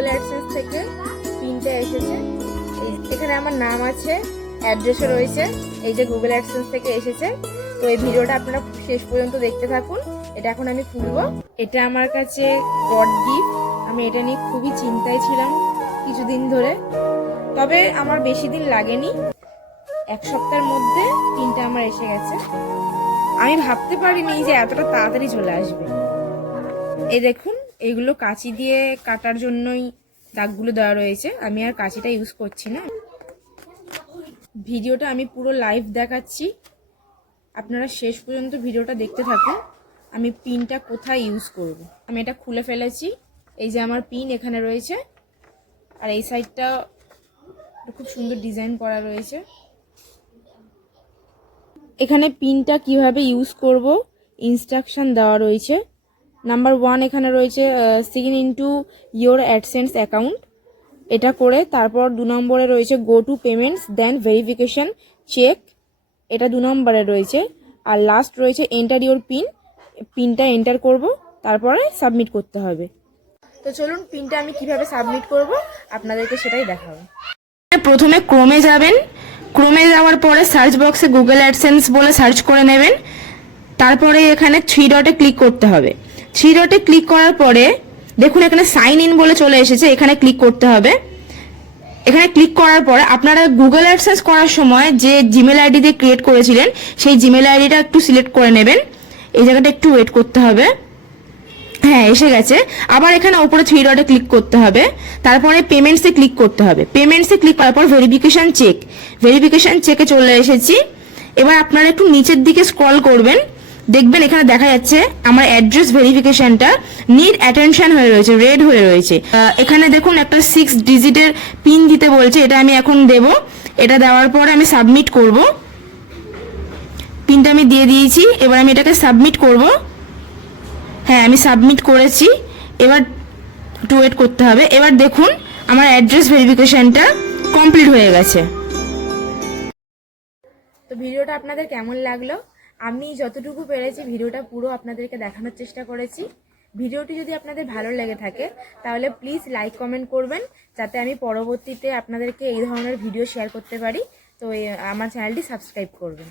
Google AdSense থেকে পিনটা এসেছে। এখানে আমার নাম আছে, অ্যাড্রেসও রয়েছে। এই যে গুগল অ্যাডসেন্স থেকে এসেছে। তো এই ভিডিওটা আপনারা শেষ পর্যন্ত দেখতে থাকুন। এটা এখন আমি খুলবো। এটা আমার কাছে গড গিফট। আমি এটা নিয়ে খুবই চিন্তায় ছিলাম কিছুদিন ধরে, তবে আমার বেশি দিন লাগেনি, 1 সপ্তাহের মধ্যে পিনটা আমার এসে গেছে। আমি ভাবতে পারিনি যে এতটা তাড়াতাড়ি চলে আসবে। এই দেখুন, এগুলো কাঁচি দিয়ে কাটার জন্যই দাগগুলো দেওয়া রয়েছে। আমি আর কাঁচিটা ইউজ করছি না। ভিডিওটা আমি পুরো লাইভ দেখাচ্ছি, আপনারা শেষ পর্যন্ত ভিডিওটা দেখতে থাকুন। আমি পিনটা কোথায় ইউজ করব। আমি এটা খুলে ফেলেছি। এই যে আমার পিন এখানে রয়েছে, আর এই সাইডটা খুব সুন্দর ডিজাইন করা রয়েছে। এখানে পিনটা কিভাবে ইউজ করব ইনস্ট্রাকশন দেওয়া রয়েছে। নাম্বার 1 এখানে রয়েছে sign into your AdSense account. এটা করে তারপর 2 নম্বরে রয়েছে go to payments then verification check, এটা 2 নম্বরে রয়েছে। আর লাস্ট রয়েছে এন্টার ইয়োর পিন। পিনটা এন্টার করব, তারপরে সাবমিট করতে হবে। তো চলুন পিনটা আমি কিভাবে সাবমিট করব আপনাদেরকে সেটাই দেখাবো। প্রথমে ক্রোমে যাবেন। ক্রোমে যাওয়ার পরে সার্চ বক্সে গুগল অ্যাডসেন্স বলে সার্চ করে নেবেন। তারপরে এখানে 3 ডটে ক্লিক করতে হবে। 3 ডটে ক্লিক করার পরে দেখুন এখানে সাইন ইন বলে চলে এসেছে, এখানে ক্লিক করতে হবে। এখানে ক্লিক করার পরে আপনারা গুগল অ্যাডসেন্স করার সময় যে জিমেল আইডি দিয়ে ক্রিয়েট করেছিলেন সেই জিমেল আইডিটা একটু সিলেক্ট করে নেবেন। এই জায়গাটা একটু ওয়েট করতে হবে। হ্যাঁ, এসে গেছে। আবার এখানে উপরে 3 ডটে ক্লিক করতে হবে। তারপরে পেমেন্টসে ক্লিক করতে হবে। পেমেন্টসে ক্লিক করার পর ভেরিফিকেশন চেক, ভেরিফিকেশন চেকে চলে এসেছি। এবার আপনারা একটু নিচের দিকে স্ক্রল করবেন, দেখবেন এখানে দেখা যাচ্ছে আমার অ্যাড্রেস ভেরিফিকেশনটা নিড অ্যাটেনশন হয়ে রয়েছে, রেড হয়ে রয়েছে। এখানে দেখুন একটা 6 ডিজিটের পিন দিতে বলছে, এটা আমি এখন দেব। এটা দেওয়ার পরে আমি সাবমিট করব। পিনটা আমি দিয়ে দিয়েছি, এবার আমি এটাকে সাবমিট করব। হ্যাঁ, আমি সাবমিট করেছি। এবার একটু ওয়েট করতে হবে। এবার দেখুন আমার অ্যাড্রেস ভেরিফিকেশনটা কমপ্লিট হয়ে গেছে। তো ভিডিওটা আপনাদের কেমন লাগলো? আমি যতটুকু পেরেছি ভিডিওটা পুরো আপনাদেরকে দেখানোর চেষ্টা করেছি। ভিডিওটি যদি আপনাদের ভালো লেগে থাকে তাহলে প্লিজ লাইক কমেন্ট করবেন, যাতে আমি পরবর্তীতে আপনাদেরকে এই ধরনের ভিডিও শেয়ার করতে পারি। তো আমার চ্যানেলটি সাবস্ক্রাইব করবেন।